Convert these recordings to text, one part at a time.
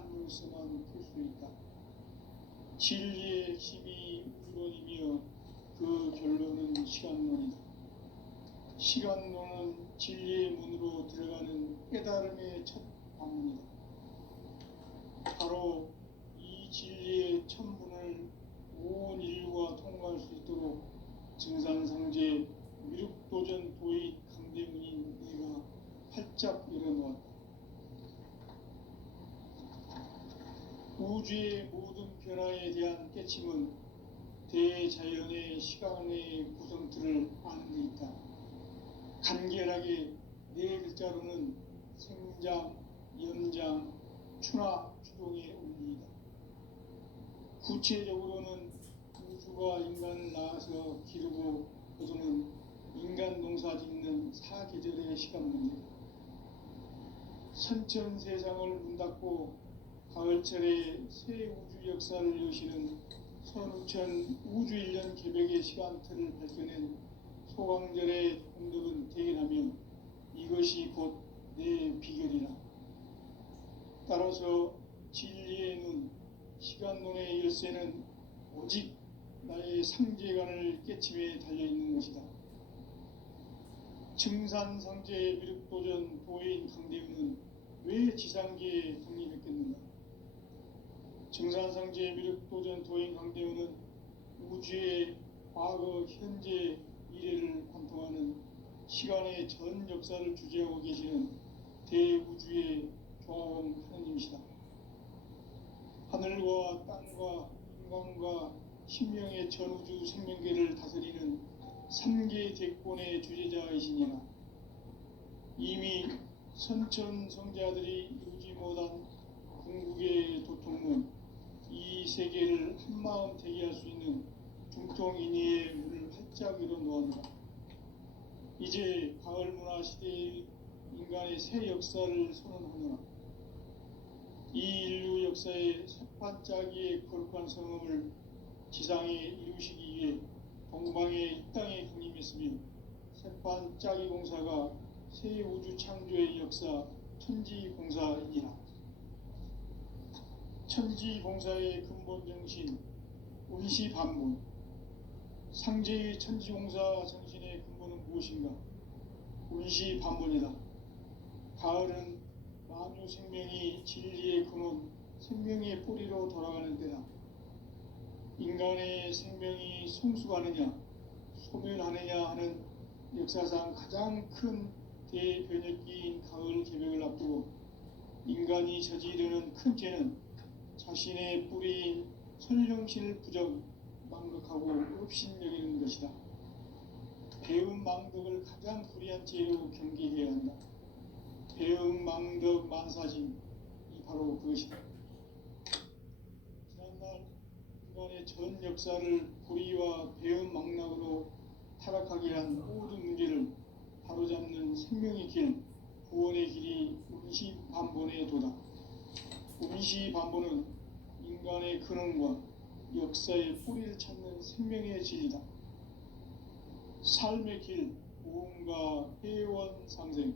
한문으로서만 풀 수 있다. 진리의 핵심이 우주론이며 그 결론은 시간론이다. 시간론은 진리의 문으로 들어가는 깨달음의 첫 방문이다. 바로 이 진리의 첫 문을 온 인류가 통과할 수 있도록 증산상제 미륵도전 도의 강대문인 내가 활짝 열어놓았다. 우주의 모든 변화에 대한 깨침은 대자연의 시간의 구성틀을 아는 데 있다. 간결하게 네 글자로는 생장, 연장, 추나 추동의 원리이다. 구체적으로는 우주가 인간을 낳아서 기르고 거두는 인간 농사 짓는 사계절의 시간문이다. 선천세상을 문 닫고 가을철에 새 우주 역사를 여시는 선우천 우주일년 개벽의 시간틀을 밝혀낸 소강절의 공덕은 대견하며 이것이 곧 내 비결이라. 따라서 진리의 눈, 시간론의 열쇠는 오직 나의 상제관을 깨침에 달려있는 것이다. 증산상제 미륵도전 도인 강대훈은 왜 지상계에 독립했겠는가? 증산상제 미륵도전 도인 강대훈은 우주의 과거, 현재, 미래를 관통하는 시간의 전 역사를 주재하고 계시는 대우주의 조화원 하느님이시다. 하늘과 땅과 인간과 신명의 전우주 생명계를 다스리는 3계 대권의 주제자이시니라. 이미 선천성자들이 이루지 못한 궁극의 도통문, 이 세계를 한마음 되게 할 수 있는 중통인의의 문을 활짝 열어놓았노라. 이제 가을문화 시대의 인간의 새 역사를 선언하노라. 이 인류 역사의 새반짝이의 거룩한 성음을 지상에 이루시기 위해 동방의 이 땅에 강림했으며 새반짝이 공사가 새 우주 창조의 역사 천지공사이니라. 천지공사의 근본 정신 운시반문, 상제의 천지공사 정신의 근본은 무엇인가? 운시반문이다. 가을은 만유 생명이 진리의 근원, 생명의 뿌리로 돌아가는 때다. 인간의 생명이 성숙하느냐, 소멸하느냐 하는 역사상 가장 큰 대변혁기인 가을 개벽을 앞두고 인간이 저지르는 큰 죄는 자신의 뿌리인 설령신을 부정, 망극하고 업신여기는 것이다. 배음 망덕을 가장 불의한 죄로 경계해야 한다. 배음 망덕 만사진이 바로 그것이다. 지난날 인간의 전 역사를 불의와 배음 망락으로 타락하게 한 모든 문제를 바로잡는 생명의 길, 구원의 길이 운시반본의 도다. 운시반본은 인간의 근원과 역사의 뿌리를 찾는 생명의 진리다. 삶의 길, 모험과 회원 상생.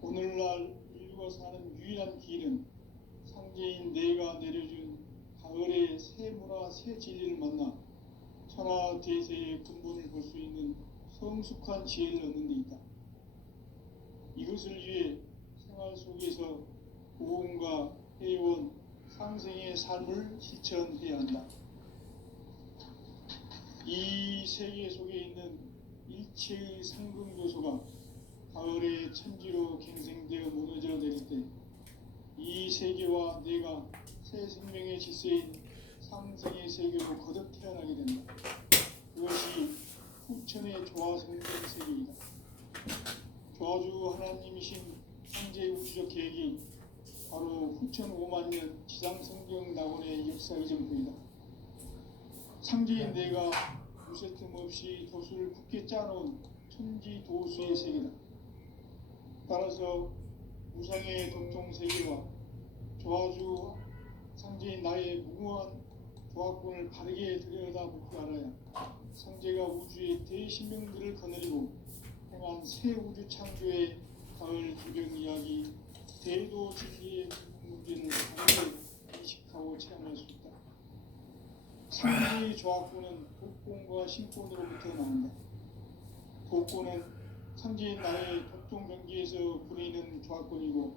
오늘날 인류가 사는 유일한 길은 상제인 내가 내려준 가을의 새 문화, 새 진리를 만나 천하대세의 근본을 볼 수 있는 성숙한 지혜를 얻는 데 있다. 이것을 위해 생활 속에서 모험과 회원, 상생의 삶을 실천해야 한다. 이 세계 속에 있는 일체의 상금 요소가 가을의 천지로 갱생되어 무너져 내릴 때 이 세계와 내가 새 생명의 질서인 상생의 세계로 거듭 태어나게 된다. 그것이 후천의 조화성된 세계이다. 조화주 하나님이신 상제 우주적 계획이 바로 후천 5만년 지상성경 낙원의 역사의 전부이다. 상제인 내가 무쇠 틈 없이 도수를 굳게 짜놓은 천지도수의 세계다. 따라서 무상의 도통세계와 조화주 상제인 나의 무궁한 조합권을 바르게 들여다보고 알아야 상제가 우주의 대신명들을 거느리고 행한 새 우주 창조의 가을 기병 이야기 대도 진리의 문제를 바로 인식하고 체험할 수 있다. 상대의 조합구는 독권과 신권으로부터 나온다. 독권은 상대인 나의 독종 경기에서 부리는 조합권이고,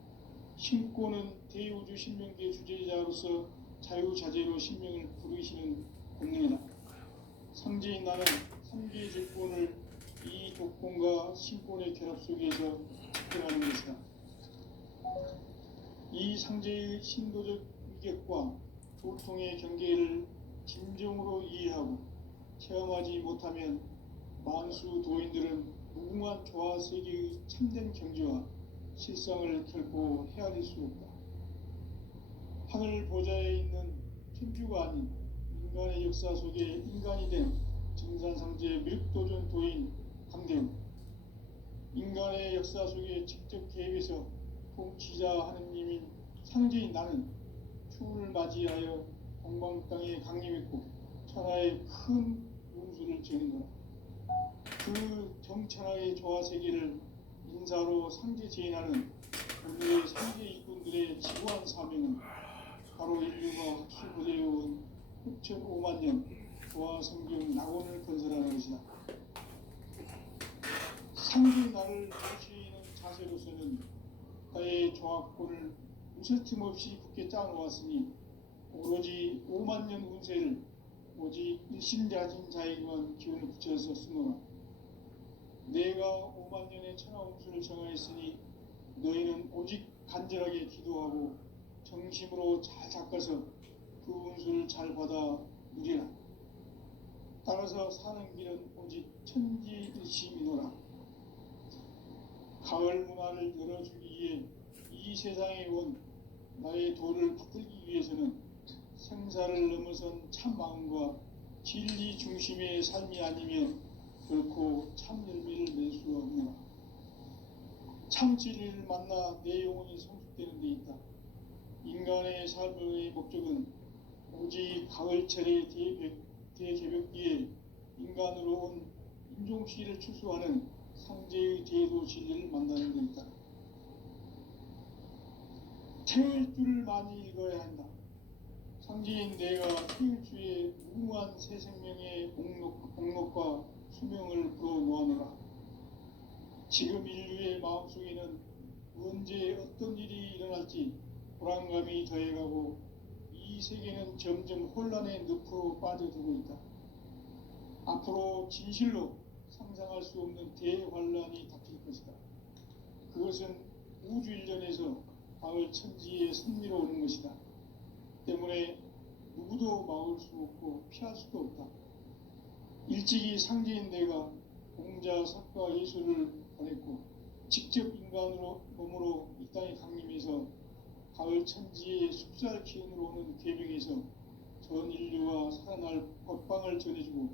신권은 대우주 신명기의 주제자로서 자유자재로 신명을 부르시는 권능이다. 상제인 나는 삼계의 주권을 이 독권과 신권의 결합 속에서 접근하는 것이다. 이 상제의 신도적 위격과 도통의 경계를 진정으로 이해하고 체험하지 못하면 만수 도인들은 무궁한 조화 세계의 참된 경지와 실상을 결코 헤아릴 수 없다. 하늘 보좌에 있는 천주가 아닌 인간의 역사 속에 인간이 된 증산상제 밀도전 도인 강대우, 인간의 역사 속에 직접 개입해서 통치자 하느님인 상제인 나는 추운을 맞이하여 동방 땅에 강림했고 천하의 큰 운수를 지는노라. 그 정천하의 조화 세계를 인사로 상제 제인하는 오늘의 상제 일꾼들의 지구한 사명은 바로 인류가 학술부대해온 6,500만 년 조화 성경 낙원을 건설하는 것이다. 상제 나를 모시는 자세로서는 나의 조합권을 무쇠틈 없이 굳게 짜놓았으니 오로지 5만 년 운세를 오직 일심자진 자에게만 기운을 붙여서 쓰노라. 내가 5만 년의 천하 운수를 정하였으니 너희는 오직 간절하게 기도하고 정심으로 잘 닦아서 그 운수를 잘 받아 누리라. 따라서 사는 길은 오직 천지일심이노라. 가을 문화를 열어주기 위해 이 세상에 온 나의 도를 받들기 위해서는 생사를 넘어선 참 마음과 진리 중심의 삶이 아니면 결코 참 열매를 낼 수 없노라. 참 진리를 만나 내 영혼이 성숙되는 데 있다. 인간의 삶의 목적은 오직 가을철의 대개벽기에 인간으로 온 인종시를 추수하는 상제의 제도 진리를 만나는 데 있다. 태울 줄을 많이 읽어야 한다. 상제인 내가 태울 주의 무궁한 새 생명의 목록과 수명을 불어놓아노라. 지금 인류의 마음속에는 언제 어떤 일이 일어날지 불안감이 더해가고 이 세계는 점점 혼란의 늪으로 빠져들고 있다. 앞으로 진실로 상상할 수 없는 대환란이 닥칠 것이다. 그것은 우주 일련에서 가을 천지의 섭리로 오는 것이다. 때문에 누구도 막을 수 없고 피할 수도 없다. 일찍이 상제인 내가 공자, 석가, 예수를 보냈고 직접 인간으로 몸으로 이 땅에 강림해서 가을 천지의 숲살 기운으로 오는 계명에서 전 인류와 살아날 법방을 전해주고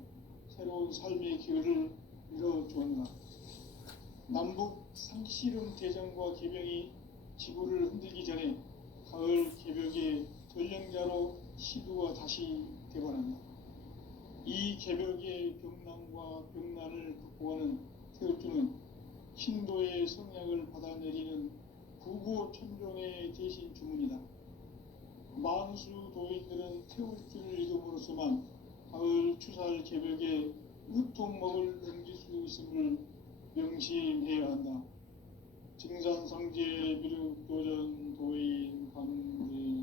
새로운 삶의 기회를 열어주었노라. 남북 상씨름 대전과 계명이 지구를 흔들기 전에 가을 개벽의 전령자로 시두가 다시 되관한다. 이 개벽의 병난과 병난을 극복하는 태극주는 신도의 성약을 받아내리는 구구천종의 대신 주문이다. 만수 도인들은 태극주를 읽음으로써만 가을 추살 개벽에 으통먹을 넘길 수 있음을 명심해야 한다. 증산상제 미륵도전 도인 강대우.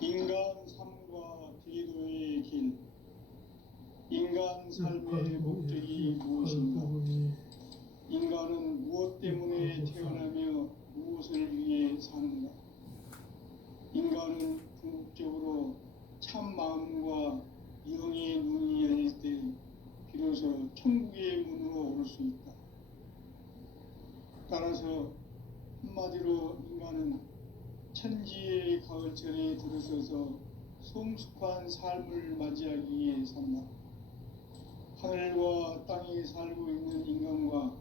인간 삶과 기도의 길. 인간 삶의 목적이 무엇인가? 인간은 무엇 때문에 태어나며 무엇을 위해 사는가? 인간은 궁극적으로 참 마음과 영의 눈이 열릴 때 비로소 천국의 문으로 올 수 있다. 따라서 한마디로 인간은 천지의 가을철에 들어서서 성숙한 삶을 맞이하기 위해 산다. 하늘과 땅에 살고 있는 인간과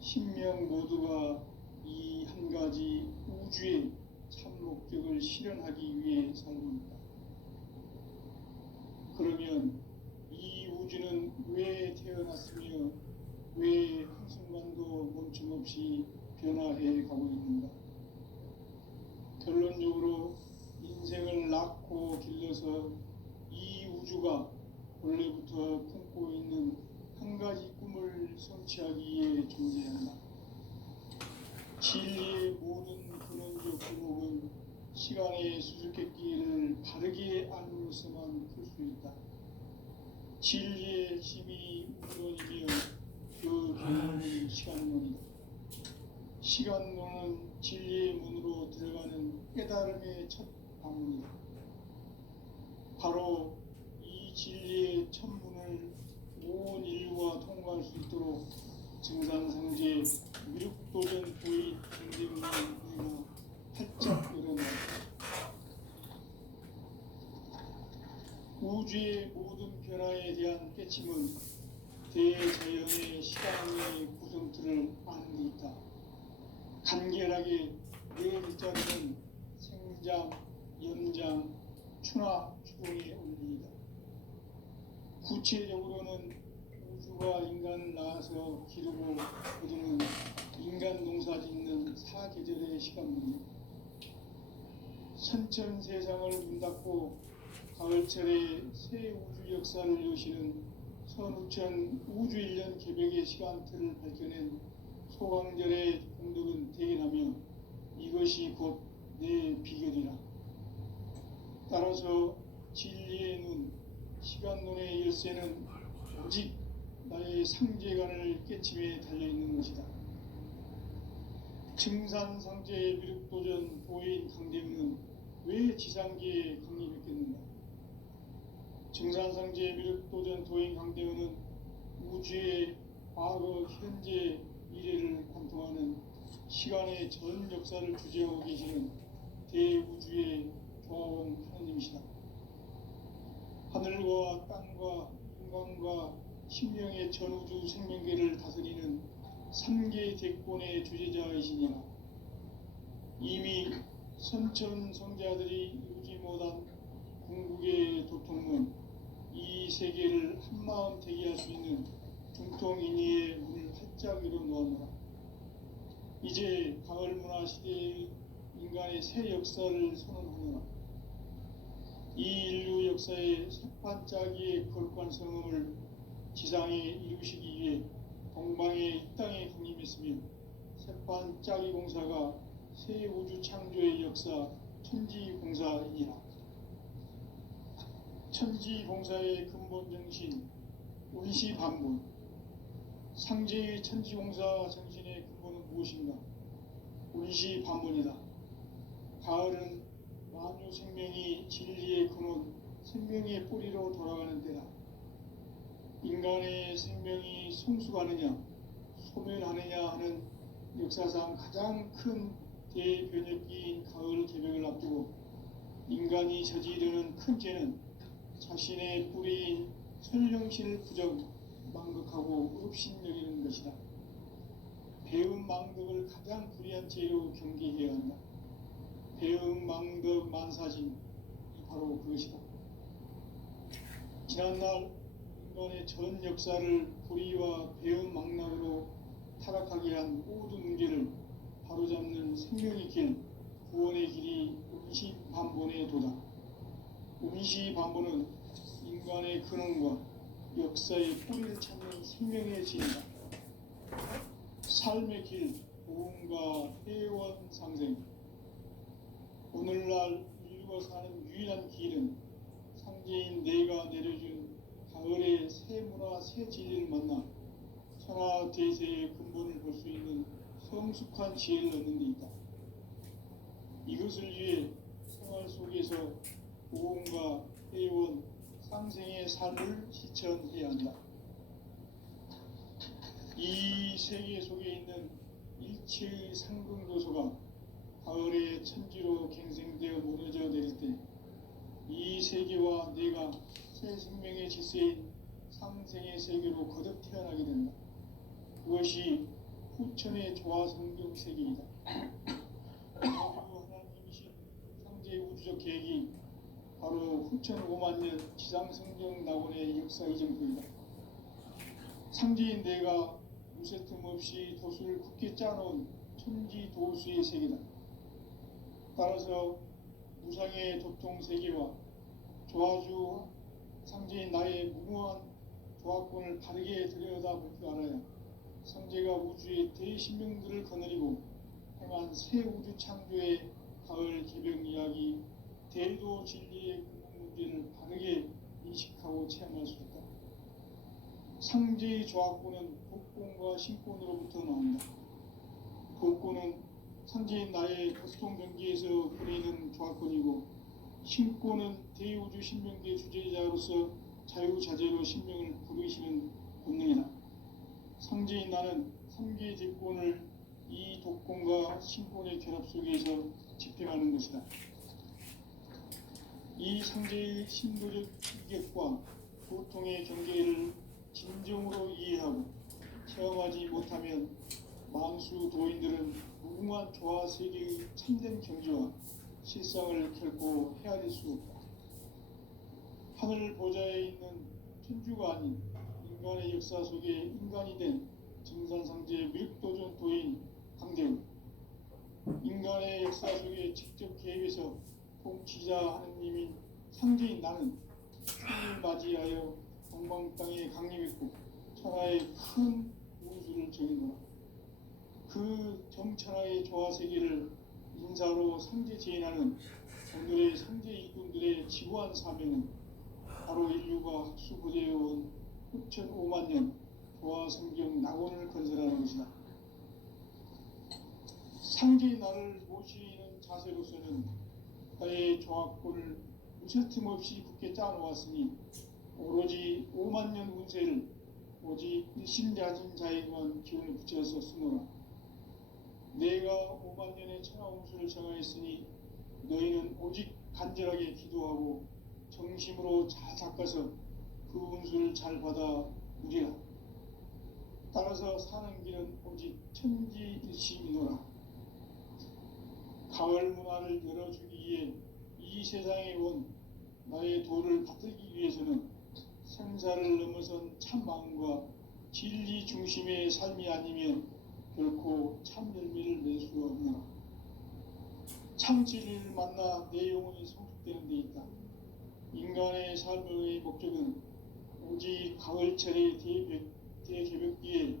신명 모두가 이 한 가지 우주의 참 목적을 실현하기 위해 살고 있다. 그러면 이 우주는 왜 태어났으며 왜 한순간도 멈춤없이 변화해 가고 있는가? 결론적으로 인생을 낳고 길러서 이 우주가 원래부터 품고 있는 한 가지 꿈을 성취하기 위해 존재한다. 진리의 모든 근원적 구목은 시간의 수수께끼를 바르게 알므로서만 풀 수 있다. 진리의 핵심이 우론이며 그 근원은 시간론이다. 시간론은 진리의 문으로 들어가는 깨달음의 첫 방문이다. 바로 이 진리의 첫 문을 온 인류가 통과할 수 있도록 증산상제 미륵도전 부의 경쟁론을 활짝 열어놓았다. 우주의 모든 변화에 대한 깨침은 대자연의 시간의 구성틀을 아는 데 있다. 간결하게 네 글자로는 생장, 연장, 추나 추동의 원리이다. 구체적으로는 우주가 인간을 낳아서 기르고 거두는 인간 농사 짓는 사계절의 시간문이다. 선천세상을 문 닫고 가을철에 새 우주 역사를 여시는 선우천 우주일년 개벽의 시간틀을 밝혀낸 소강절의 공덕은 대견하며 이것이 곧 내 비결이라. 따라서 진리의 눈, 시간론의 열쇠는 오직 나의 상제관을 깨침에 달려있는 것이다. 증산상제의 미륵도전 보인 강대우는 왜 지상계에 강림했겠는가? 증산상제의 미륵도전 도인 강대우는 우주의 과거, 현재, 미래를 관통하는 시간의 전 역사를 주재하고 계시는 대우주의 조화원 하나님이시다. 하늘과 땅과 인간과 신명의 전우주 생명계를 다스리는 3개 대권의 주제자이시니라. 이미 선천성자들이 이루지 못한 궁극의 도통문, 이 세계를 한마음 되게 할 수 있는 중통인의의 문을 활짝 열어놓았노라. 이제 가을문화 시대의 인간의 새 역사를 선언하노라. 이 인류 역사의 새반짝이의 거룩한 성음을 지상에 이루시기 위해 동방의 이 땅에 강림했으며 새반짝이 공사가 새 우주 창조의 역사 천지공사이니라. 천지공사의 근본 정신 운시반문, 상제의 천지공사 정신의 근본은 무엇인가? 운시반문이다. 가을은 만유 생명이 진리의 근원, 생명의 뿌리로 돌아가는 때다. 인간의 생명이 성숙하느냐, 소멸하느냐 하는 역사상 가장 큰 대변혁기인 가을 개벽을 앞두고 인간이 저지르는 큰 죄는 자신의 뿌리인 설령실 부정, 망극하고 업신여기는 것이다. 배음 망덕을 가장 불의한 죄로 경계해야 한다. 배음 망덕 만사진이 바로 그것이다. 지난날 인간의 전 역사를 불의와 배음 망락으로 타락하게 한 모든 문제를 바로잡는 생명의 길, 구원의 길이 운시반본의 도다. 운시반본은 인간의 근원과 역사의 뿌리를 찾는 생명의 진이다. 삶의 길, 보험과 회원 상생. 오늘날 인류가 사는 유일한 길은 상제인 내가 내려준 가을의 새 문화, 새 진리를 만나 천하 대세의 근본을 볼 수 있는 성숙한 지혜를 얻는 데 있다. 이것을 위해 생활 속에서 보험과 회원, 상생의 삶을 실천해야 한다. 이 세계 속에 있는 일체의 상승도소가 가을의 천지로 갱생되어 무너져 내릴 때 이 세계와 내가 새 생명의 질서인 상생의 세계로 거듭 태어나게 된다. 그것이 후천의 조화성경 세계이다. 하나님이신 상제의 우주적 계획이 바로 후천 5만 년 지상성경 낙원의 역사 이정표이다. 상제인 내가 무쇠틈 없이 도수를 굳게 짜놓은 천지 도수의 세계다. 따라서 무상의 도통 세계와 조화주 상제인 나의 무모한 조합권을 바르게 들여다볼 줄 알아야 상제가 우주의 대신명들을 거느리고 행한 새 우주 창조의 가을 개병 이야기 대도 진리의 문제를 바르게 인식하고 체험할 수 있다. 상제의 조합권은 복권과 신권으로부터 나온다. 복권은 상제인 나의 보통 경계에서 부리는 조합권이고, 신권은 대우주 신명계 주제자로서 자유자재로 신명을 부르시는 본능이다. 상제인 나는 3개의 대권을 이 독권과 신권의 결합 속에서 집행하는 것이다. 이 상제의 신도적 인격과 고통의 경계를 진정으로 이해하고 체험하지 못하면 만수 도인들은 무궁한 조화 세계의 참된 경지와 실상을 결코 헤아릴 수 없다. 하늘 보좌에 있는 천주가 아닌 인간의 역사 속에 인간이 된 증산상제 밀도전 도인 강대우, 인간의 역사 속에 직접 개입해서 통치자 하느님인 상제인 나는 생을 맞이하여 동방 땅에 강림했고 천하의 큰 운수를 정해놓아 그 정천하의 조화 세계를 인사로 상제 제인하는 오늘의 상제 일꾼들의 지구한 사명은 바로 인류가 학수고대해온 후천 5만 년 조화 성경 낙원을 건설하는 것이다. 상제의 나를 모시는 자세로서는 나의 조합권을 무쇠틈 없이 굳게 짜놓았으니 오로지 5만 년 운세를 오직 일심자진 자에게만 기운을 붙여서 쓰노라. 내가 5만 년의 천하 운수를 정하였으니 너희는 오직 간절하게 기도하고 정심으로 잘 닦아서 그 운수를 잘 받아 누리라. 따라서 사는 길은 오직 천지일심이노라. 가을 문화를 열어주기 위해 이 세상에 온 나의 도를 받들기 위해서는 생사를 넘어선 참 마음과 진리 중심의 삶이 아니면 결코 참 열매를 낼 수 없노라. 참 진리를 만나 내 영혼이 성숙되는 데 있다. 인간의 삶의 목적은 오직 가을철의 대개벽기에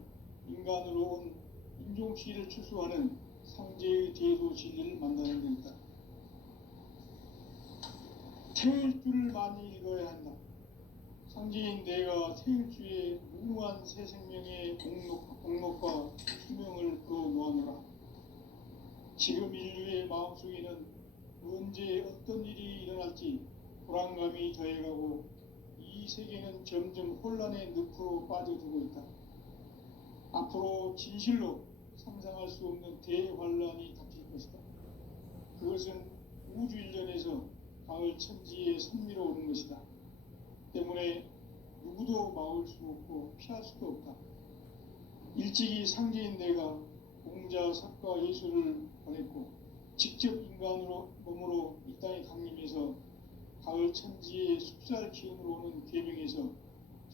인간으로 온 인종시를 추수하는 상제의 대도 진리를 만나는 데 있다. 태일주를 많이 읽어야 한다. 상제인 내가 태일주의 무궁한 새 생명의 공록과 수명을 그어 놓아노라. 지금 인류의 마음속에는 언제 어떤 일이 일어날지 불안감이 더해가고 이 세계는 점점 혼란의 늪으로 빠져들고 있다. 앞으로 진실로 상상할 수 없는 대환란이 닥칠 것이다. 그것은 우주 일련에서 가을 천지에 선미로 오는 것이다. 때문에 누구도 막을 수 없고 피할 수도 없다. 일찍이 상제인 내가 공자, 석가, 예수를 보냈고 직접 인간으로 몸으로 이 땅에 강림해서 가을 천지의 숲살 기운으로 오는 계명에서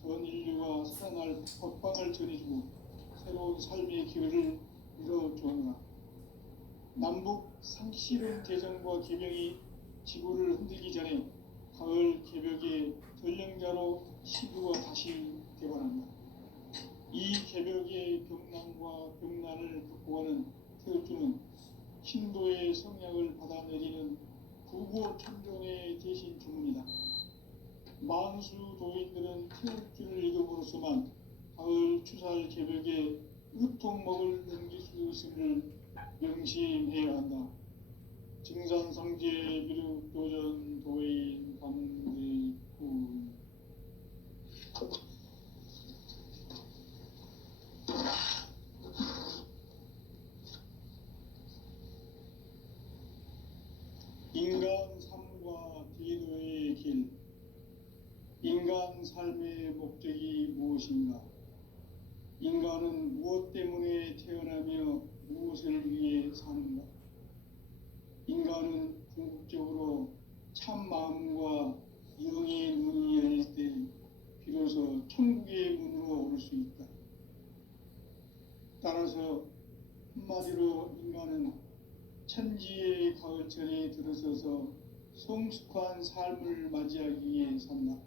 전 인류가 살아날 법방을 전해주고 새로운 삶의 기회를 이뤄주었노라. 남북 상실은 대전과 계명이 지구를 흔들기 전에 가을 개벽의 전령자로 시부가 다시 개발한다. 이 개벽의 병난과 병난을 극복하는 태울주는 신도의 성약을 받아내리는 구고 천종의 대신 주문이다. 만수 도인들은 태울주를 읽음으로써만 가을 추살 개벽의 으통목을 넘길 수 있음을 명심해야 한다. 증산상제 비륙 도전 도인 강대구 인간 삶과 디도의 길. 인간 삶의 목적이 무엇인가? 인간은 무엇 때문에 태어나며 무엇을 위해 사는가? 인간은 궁극적으로 참 마음과 영의 눈이 열릴 때 비로소 천국의 문으로 오를 수 있다. 따라서 한마디로 인간은 천지의 가을철에 들어서서 성숙한 삶을 맞이하기 위해 산다.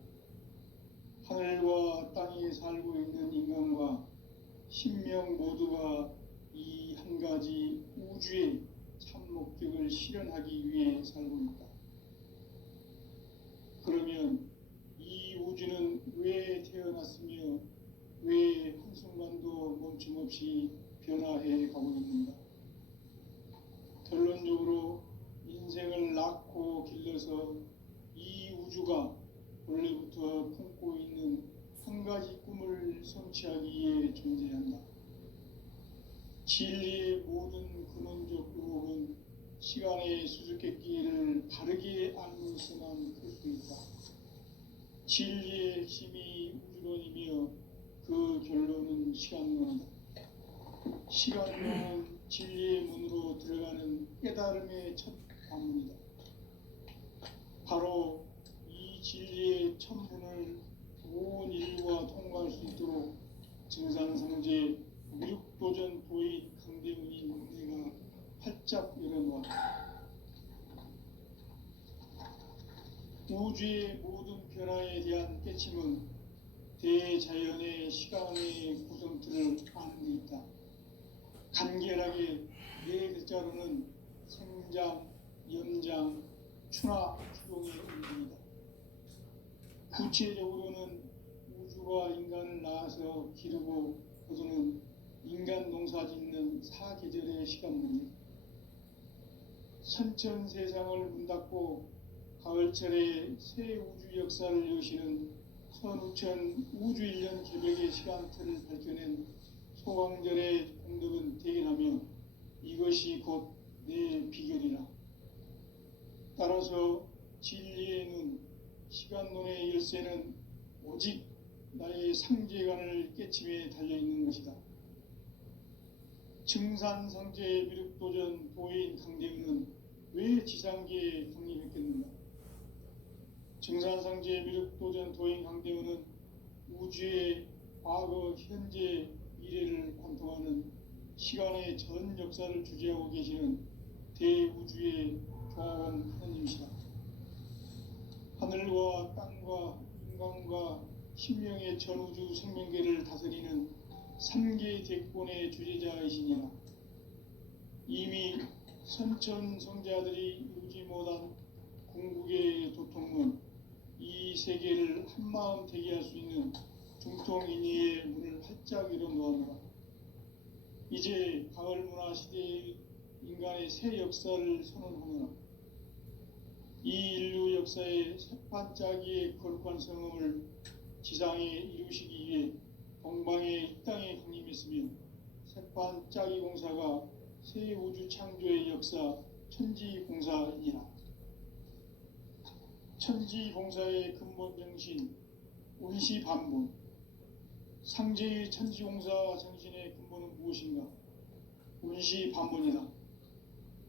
하늘과 땅에 살고 있는 인간과 신명 모두가 이 한 가지 우주의 참 목적을 실현하기 위해 살고 있다. 그러면 이 우주는 왜 태어났으며 왜 한순간도 멈춤없이 변화해 가고 있는가? 결론적으로 인생을 낳고 길러서 이 우주가 원래부터 품고 있는 한 가지 꿈을 성취하기 위해 존재한다. 진리의 모든 근원적 의혹은 시간의 수수께끼를 바르게 알면서만 풀 수 있다. 진리의 핵심이 우주론이며 그 결론은 시간론이다. 시간론은 진리의 문으로 들어가는 깨달음의 첫 관문이다. 바로 이 진리의 첫 문을 온 인류가 통과할 수 있도록 증산성제 미륵도전 도인 강대훈이 내가 활짝 열어놓았다. 우주의 모든 변화에 대한 깨침은 대자연의 시간의 구성틀을 아는 데 있다. 간결하게 네 글자로는 생장, 연장, 추나 추동의 의미이다. 구체적으로는 우주가 인간을 낳아서 기르고 거두는 인간 농사 짓는 사계절의 시간문이다. 선천 세상을 문 닫고 가을철에 새 우주 역사를 여시는 선우천 우주 1년 개벽의 시간틀을 밝혀낸 소강절의 공덕은 대견하며 이것이 곧 내 비결이라. 따라서 진리의 눈, 시간론의 열쇠는 오직 나의 상제관을 깨침에 달려있는 것이다. 증산성제의 미륵도전 도인 강대훈은 왜 지상계에 강림했겠는가? 증산성제의 미륵도전 도인 강대훈은 우주의 과거, 현재, 미래를 관통하는 시간의 전 역사를 주재하고 계시는 대우주의 조화원 하느님이시다. 하늘과 땅과 인간과 신명의 전우주 생명계를 다스리는 3개 대권의 주제자이시니라. 이미 선천성자들이 이루지 못한 궁극의 도통은 이 세계를 한마음 되게 할 수 있는 중통인의의 문을 활짝 열어놓았노라. 이제 가을문화 시대의 인간의 새 역사를 선언하노라. 이 인류 역사의 새반짝이의 거룩한 성음을 지상에 이루시기 위해 동방의 이 땅에 강림했으며 새반짝이 공사가 새 우주 창조의 역사 천지공사이니라. 천지공사의 근본 정신 운시반본, 상제의 천지공사 정신의 근본은 무엇인가? 운시반본이다.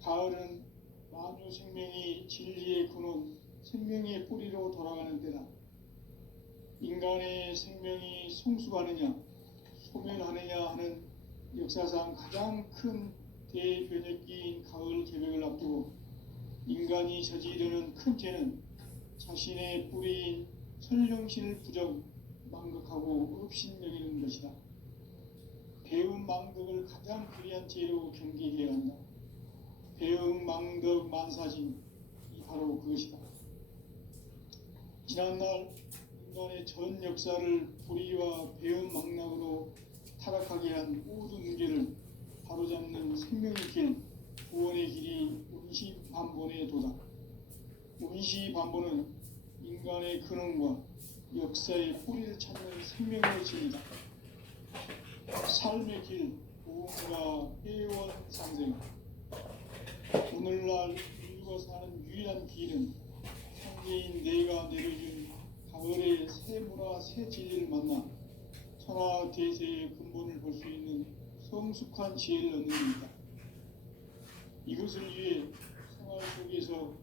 가을은 만유 생명이 진리의 근원, 생명의 뿌리로 돌아가는 때다. 인간의 생명이 성숙하느냐, 소멸하느냐 하는 역사상 가장 큰 대변혁기인 가을 개벽을 앞두고 인간이 저지르는 큰 죄는 자신의 뿌리인 설령신을 부정, 망극하고 업신여기는 것이다. 배움 망덕을 가장 불의한 죄로 경계해야 한다. 배움 망덕 만사진, 이 바로 그것이다. 지난날 인간의 전 역사를 불의와 배움 망락으로 타락하게 한 모든 문제를 바로잡는 생명의 길, 구원의 길이 운시반본의 도다. 운시반본은 인간의 근원과 역사의 뿌리를 찾는 생명의 진이다. 삶의 길, 고음과 회원 상생. 오늘날 인류가 사는 유일한 길은 상제인 내가 내려준 가을의 새 문화, 새 진리를 만나 천하 대세의 근본을 볼 수 있는 성숙한 지혜를 얻는 일이다. 이것을 위해 생활 속에서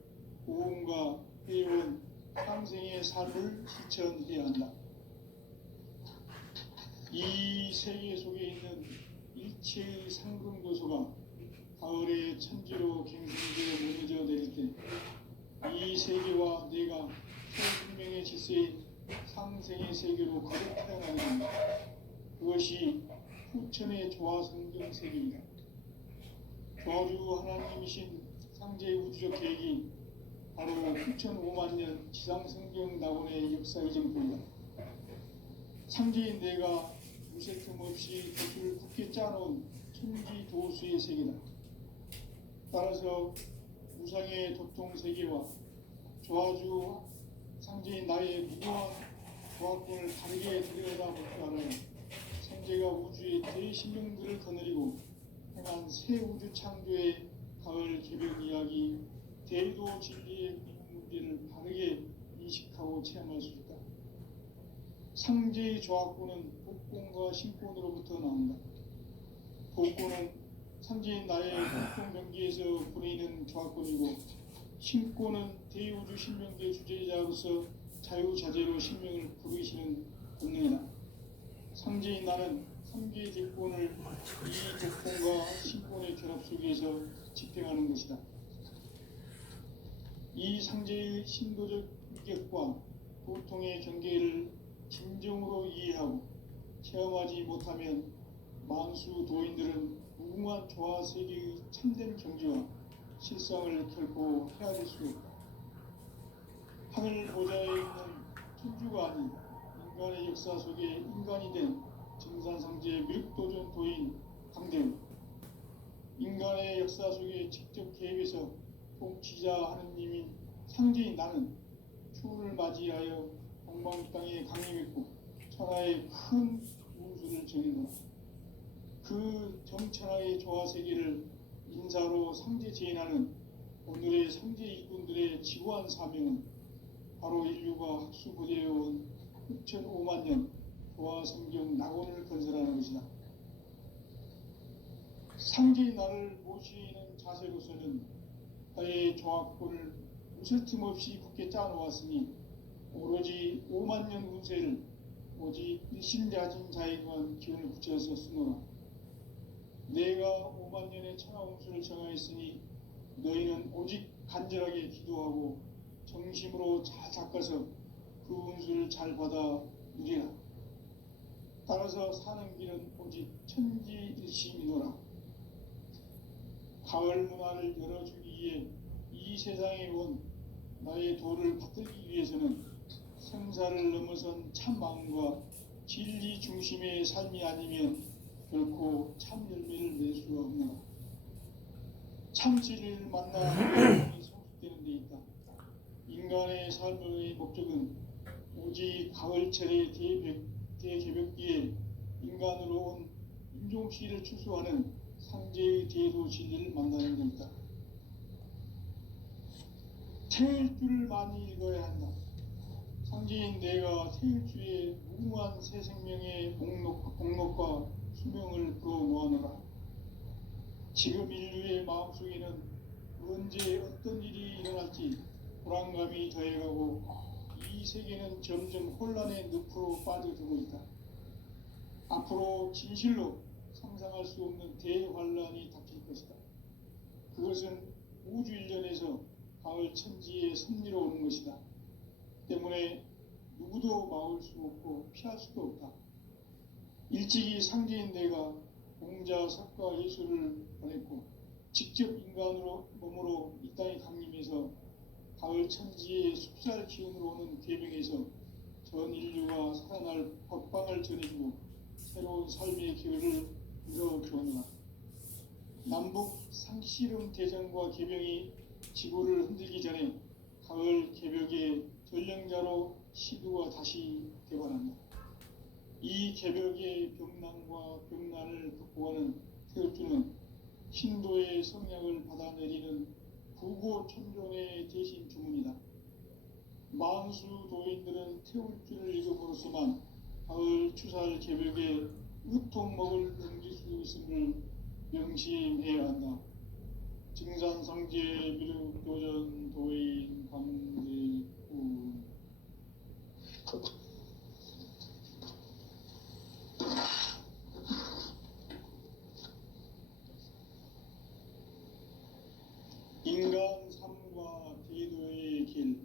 고음과 해온 상생의 삶을 실천해야 한다. 이 세계 속에 있는 일체의 상금 요소가 가을의 천지로 갱생되어 무너져 내릴 때 이 세계와 내가 새 생명의 질서인 상생의 세계로 거듭 태어나게 된다. 그것이 후천의 조화 성경 세계이다. 조화주 하나님이신 상제의 우주적 계획이 바로 후천 5만 년 지상 성경 낙원의 역사의 정토이다. 상제인 내가 무색 틈 없이 돛을 굳게 짜놓은 천지 도수의 세계다. 따라서 우상의 도통 세계와 조화주 상제인 나의 무궁한 조화권을 다르게 들여다볼 줄 알아야 상제가 우주의 대신령들을 거느리고 행한 새 우주 창조의 가을 개벽 이야기, 대도 진리의 문제를 바르게 인식하고 체험할 수 있다. 상제의 조화권은 복권과 신권으로부터 나온다. 복권은 상제인 나의 복권 경기에서 보내는 조화권이고, 신권은 대우주 신명계 주제자로서 자유자재로 신명을 부르시는 본능이다. 상제인 나는 3개의 대권을 이 복권과 신권의 결합 속에서 집행하는 것이다. 이 상제의 신도적 위격과 고통의 경계를 진정으로 이해하고 체험하지 못하면 만수 도인들은 무궁한 조화 세계의 참된 경지와 실상을 결코 헤아릴 수 없다. 하늘 보좌에 있는 천주가 아닌 인간의 역사 속에 인간이 된 증산상제의 밀도전 도인 강대우, 인간의 역사 속에 직접 개입해서 통치자 하느님인 상제인 나는 추운을 맞이하여 동방 땅에 강림했고 천하의 큰 운수를 정해놓아 그 정천하의 조화 세계를 인사로 상제 제인하는 오늘의 상제 일꾼들의 지구한 사명은 바로 인류가 학수부대해온 6,5만 년 조화 성경 낙원을 건설하는 것이다. 상제의 나를 모시는 자세로서는 나의 조화권을 웃을 틈 없이 굳게 짜놓았으니 오로지 5만 년 운세를 오직 일심자진 자에게만 기운을 붙여서 쓰노라. 내가 5만 년의 천하 운수를 정하였으니 너희는 오직 간절하게 기도하고 정심으로 잘 닦아서 그 운수를 잘 받아 누리라. 따라서 사는 길은 오직 천지일심이노라. 가을 문화를 열어주기 위해 이 세상에 온 나의 도를 받들기 위해서는 생사를 넘어선 참 마음과 진리 중심의 삶이 아니면 결코 참 열매를 낼 수가 없노라. 참 진리를 만나 인간이 성숙되는 데 있다. 인간의 삶의 목적은 오직 가을철의 대개벽기에 인간으로 온 인종시를 추수하는 상제의 대도 진리를 만나는 데 있다. 태일주를 많이 읽어야 한다. 상제인 내가 태일주의 무궁한 새 생명의 공록과 수명을 불어모아노라. 지금 인류의 마음속에는 언제 어떤 일이 일어날지 불안감이 더해가고 이 세계는 점점 혼란의 늪으로 빠져들고 있다. 앞으로 진실로 상상할 수 없는 대환란이 닥칠 것이다. 그것은 우주 일련에서 가을 천지의 섭리로 오는 것이다. 때문에 누구도 막을 수 없고 피할 수도 없다. 일찍이 상제인 내가 공자, 석가, 예수를 보냈고 직접 인간으로 몸으로 이 땅에 강림해서 가을 천지의 숲살 기운으로 오는 계명에서 전 인류가 살아날 법방을 전해주고 새로운 삶의 기회를 이뤄주었노라. 남북 상씨름 대전과 계명이 지구를 흔들기 전에 가을 개벽의 전령자로 시두가 다시 개발한다. 이 개벽의 병난과 병난을 극복하는 태울주는 신도의 성약을 받아내리는 부고천존의 대신 주문이다. 만수 도인들은 태울주를 읽음으로써만 가을 추살 개벽에 우통먹을 넘길 수 있음을 명심해야 한다. 증산상제 미륵도전 도인 강대구. 인간 삶과 대도의 길.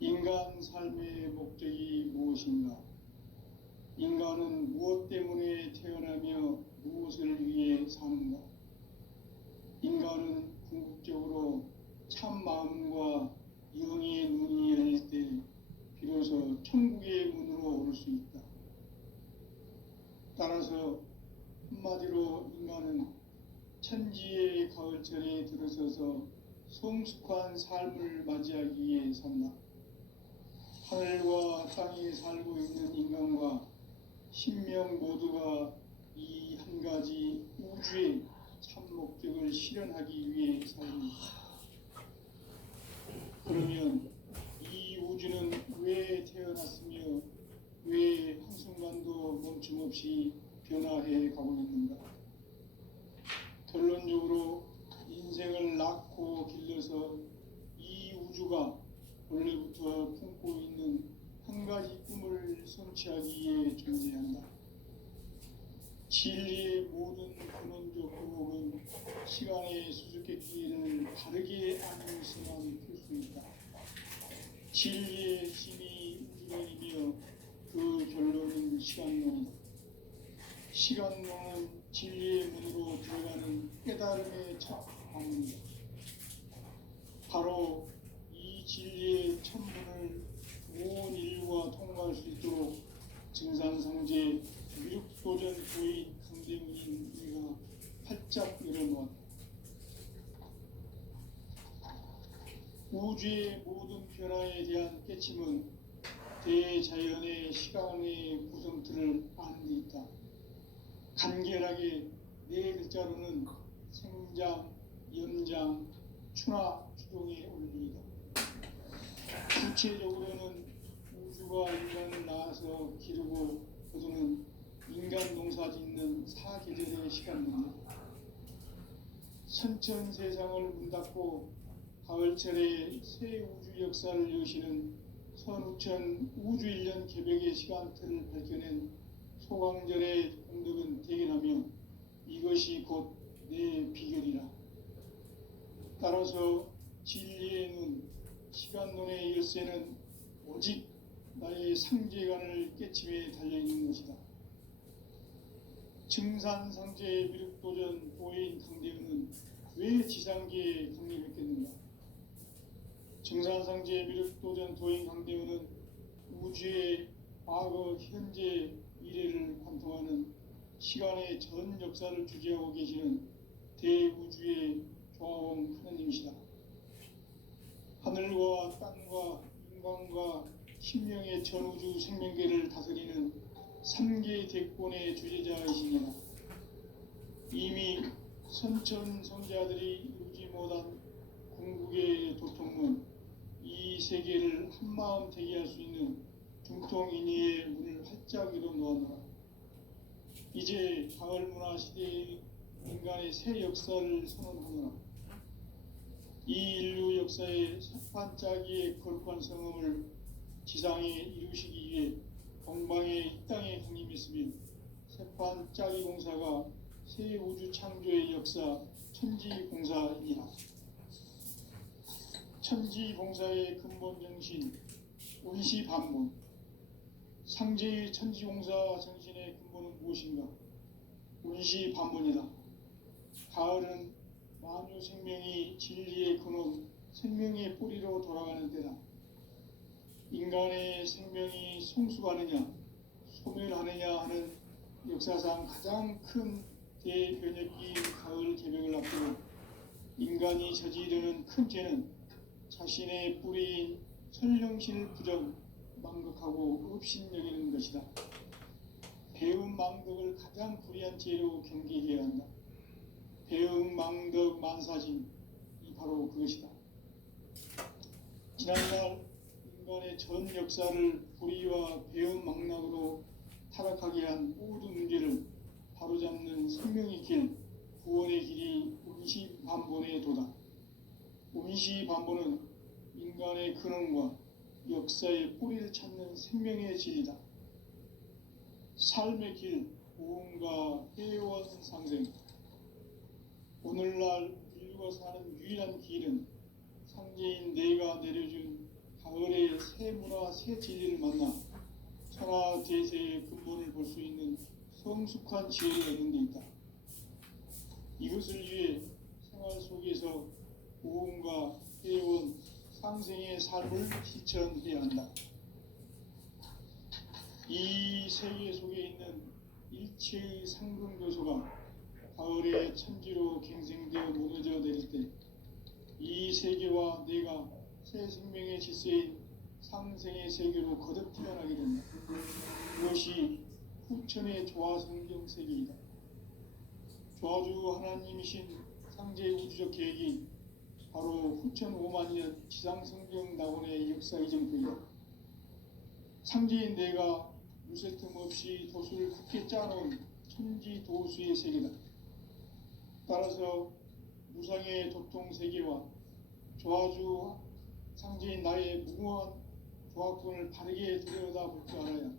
인간 삶의 목적이 무엇인가? 인간은 무엇 때문에 태어나며 무엇을 위해 사는가? 인간은 궁극적으로 참 마음과 영의 눈이 열릴 때 비로소 천국의 문으로 오를 수 있다. 따라서 한마디로 인간은 천지의 가을철에 들어서서 성숙한 삶을 맞이하기 위해 산다. 하늘과 땅에 살고 있는 인간과 신명 모두가 이 한 가지 우주의 참 목적을 실현하기 위해 살립니다. 그러면 이 우주는 왜 태어났으며 왜 한순간도 멈춤없이 변화해 가고 있는가? 결론적으로 인생을 낳고 길러서 이 우주가 원래부터 품고 있는 한 가지 꿈을 성취하기 위해 존재한다. 진리의 모든 근원적 구멍은 시간의 수수께끼를 바르게 안으면서만 풀 수 있다. 진리의 힘이 우주론이며 그 결론은 시간론이다. 시간론은 진리의 문으로 들어가는 깨달음의 첫 방문이다. 바로 이 진리의 천문을 온 인류가 통과할 수 있도록 증산상제 미륵도전 도인 강대문인 우리가 활짝 열어놓았다. 우주의 모든 변화에 대한 깨침은 대자연의 시간의 구성틀을 아는 데 있다. 간결하게 네 글자로는 생장, 연장, 추나 추동의 원리이다. 구체적으로는 우주가 인간을 낳아서 기르고 거두는 인간 농사 짓는 사계절의 시간입니다. 선천 세상을 문 닫고 가을철에 새 우주 역사를 여시는 선우천 우주 1년 개벽의 시간틀을 밝혀낸 소강절의 공덕은 대견하며 이것이 곧 내 비결이라. 따라서 진리의 눈, 시간론의 열쇠는 오직 나의 상제관을 깨침에 달려있는 것이다. 증산상제 미륵도전 도인 강대은은 왜 지상계에 강림했겠는가? 증산상제 미륵도전 도인 강대은은 우주의 과거, 현재, 미래를 관통하는 시간의 전 역사를 주재하고 계시는 대우주의 조화원 하느님이시다. 하늘과 땅과 인간과 신명의 전우주 생명계를 다스리는 3개 대권의 주제자이시니라. 이미 선천성자들이 이루지 못한 궁극의 도통문, 이 세계를 한마음 되게 할 수 있는 중통인의의 문을 활짝 열어 놓았노라. 이제 가을문화 시대의 인간의 새 역사를 선언하노라. 이 인류 역사의 반짝이의 거룩한 성음을 지상에 이루시기 위해 동방의 이 땅에 강림했으며 세판짜기 공사가 새 우주 창조의 역사 천지공사이니라. 천지공사의 근본 정신 운시반문. 상제의 천지공사 정신의 근본은 무엇인가? 운시반문이다. 가을은 만유 생명이 진리의 근원, 생명의 뿌리로 돌아가는 때다. 인간의 생명이 성숙하느냐, 소멸하느냐 하는 역사상 가장 큰 대변혁기인 가을 개벽을 앞두고 인간이 저지르는 큰 죄는 자신의 뿌리인 설령신을 부정, 망극하고 업신여기는 것이다. 배움 망덕을 가장 불의한 죄로 경계해야 한다. 배움 망덕 만사짐이 바로 그것이다. 지난날 인간의 전 역사를 불의와 배움 망락으로 타락하게 한 모든 문제를 바로잡는 생명의 길, 구원의 길이 음시반본에 도다. 음시반본은 인간의 근원과 역사의 뿌리를 찾는 생명의 진리다. 삶의 길, 무언가 해원 상생. 오늘날 인류가 사는 유일한 길은 상제인 내가 내려준 가을의 새 문화 새 진리를 만나 천하 대세의 근본을 볼 수 있는 성숙한 지혜를 얻는 데 있다. 이것을 위해 생활 속에서 무언가 해온 상생의 삶을 실천해야 한다. 이 세계 속에 있는 일체의 상승교소가 가을의 천지로 갱생되어 무너져 내릴 때 이 세계와 내가 새 생명의 질서인 상생의 세계로 거듭 태어나게 된다. 그것이 후천의 조화성경 세계이다. 조화주 하나님이신 상제의 우주적 계획이 바로 후천 5만 년 지상성경 낙원의 역사 이정표이다. 상제인 내가 무쇠 틈 없이 도수를 굳게 짜놓은 천지 도수의 세계다. 따라서 무상의 도통 세계와 조화주 상제인 나의 무궁한 조화권을 바르게 들여다볼 줄 알아야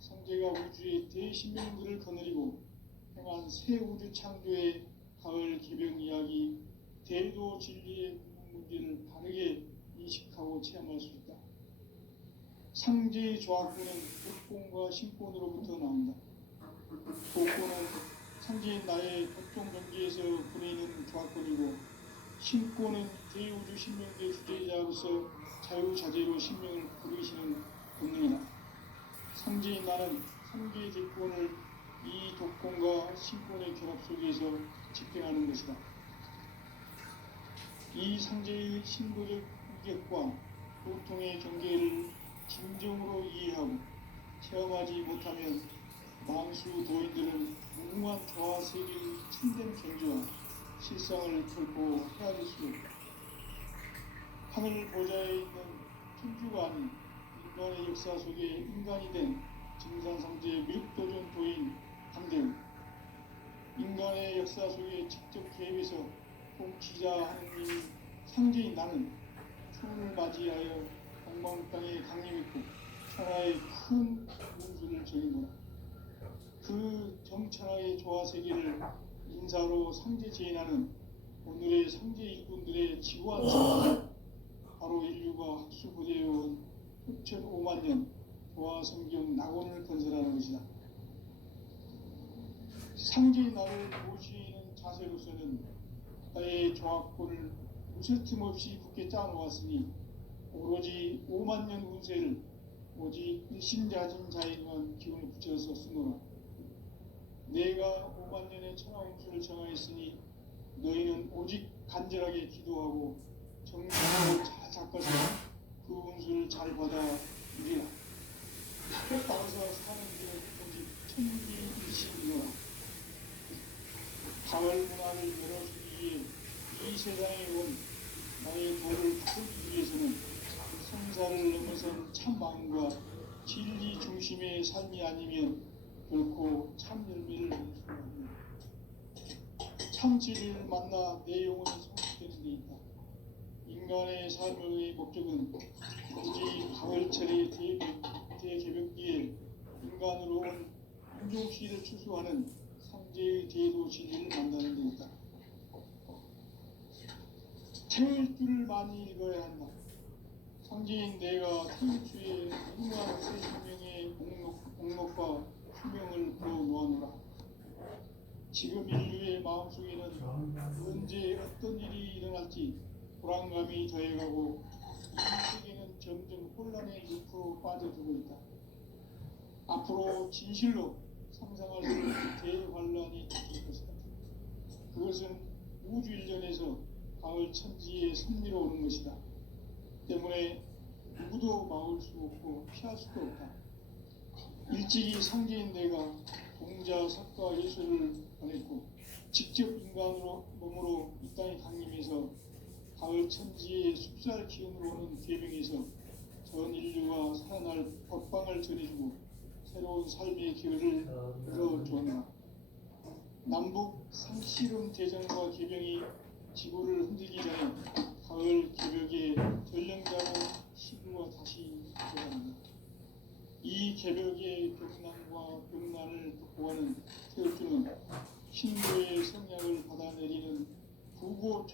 상제가 우주의 대신명들을 거느리고 행한 새 우주 창조의 가을 개병 이야기 대도 진리의 문제를 바르게 인식하고 체험할 수 있다. 상제의 조화권은 복권과 신권으로부터 나온다. 복권은 상제인 나의 보통 경계에서 보내는 조화권이고, 신권은 대우주 신명의 주제자로서 자유자재로 신명을 부르시는 본능이다. 상제인 나는 상제의 대권을 이 독권과 신권의 결합 속에서 집행하는 것이다. 이 상제의 신도적 위격과 보통의 경계를 진정으로 이해하고 체험하지 못하면 만수 도인들은 무궁한 조화 세계의 참된 경지와 실상을 결코 헤아릴 수 없다. 하늘 보좌에 있는 천주가 아닌 인간의 역사 속에 인간이 된 증산상제의 미륵도전 도인 강대우, 인간의 역사 속에 직접 개입해서 통치자 하느님이 상제인 나는 추운을 맞이하여 동방 땅에 강림했고 천하의 큰 문수를 적인거라. 그 정천하의 조화 세계를 인사로 상제 제인하는 오늘의 상제 일꾼들의 지구한 상제, 바로 인류가 학수고대해온 후천 5만 년 조화 성경 낙원을 건설하는 것이다. 상제의 나를 모시는 자세로서는 나의 조화권을 무쇠틈 없이 굳게 짜놓았으니 오로지 5만 년 운세를 오직 일심자진 자에게만 기운을 붙여서 쓰노라. 내가 5만 년의 천하 운수를 정하였으니 너희는 오직 간절하게 기도하고 정성으로 잘 닦아서 그 운수를 잘 받아 누리라. 따라서 사는 길은 오직 천지일심이노라. 가을 문화를 열어주기 위해 이 세상에 온 나의 도를 풀기 위해서는 성사를 넘어선 참 마음과 진리 중심의 삶이 아니면 결코 참 열매를 낼 수가 없는 참 진리를 만나 내 영혼이 성숙되는 데 있다. 인간의 삶의 목적은 굳이 가을철의 대개벽기에 인간으로 온 인종시를 추수하는 상제의 대도 진리를 만나는 데 있다. 태일 줄을 많이 읽어야 한다. 상제인 내가 태일주의 무궁한 새 생명의 목록과 수명을 불어놓아노라. 지금 인류의 마음속에는 언제 어떤 일이 일어날지 불안감이 더해가고 이 세계는 점점 혼란의 늪으로 빠져들고 있다. 앞으로 진실로 상상할 수 없는 대환란이 닥칠 것이다. 그것은 우주 일전에서 가을 천지의 섭리로 오는 것이다. 때문에 누구도 막을 수 없고 피할 수도 없다. 일찍이 상제인 내가 동자, 석가, 예수를 보냈고 직접 인간으로 몸으로 이 땅에 강림해서 가을 천지의 숲살 기운으로 오는 계명에서 전 인류가 살아날 법방을 전해주고 새로운 삶의 기회를 열어주었다. 남북 상씨름 대전과 개병이 지구를 흔들기 전에 가을 개벽의 전령자는 시부가 다시 되어갑니다. 이 개벽의 벽난과 벽난을 극복하는 태극주는 신도의 성약을 받아내리는 부고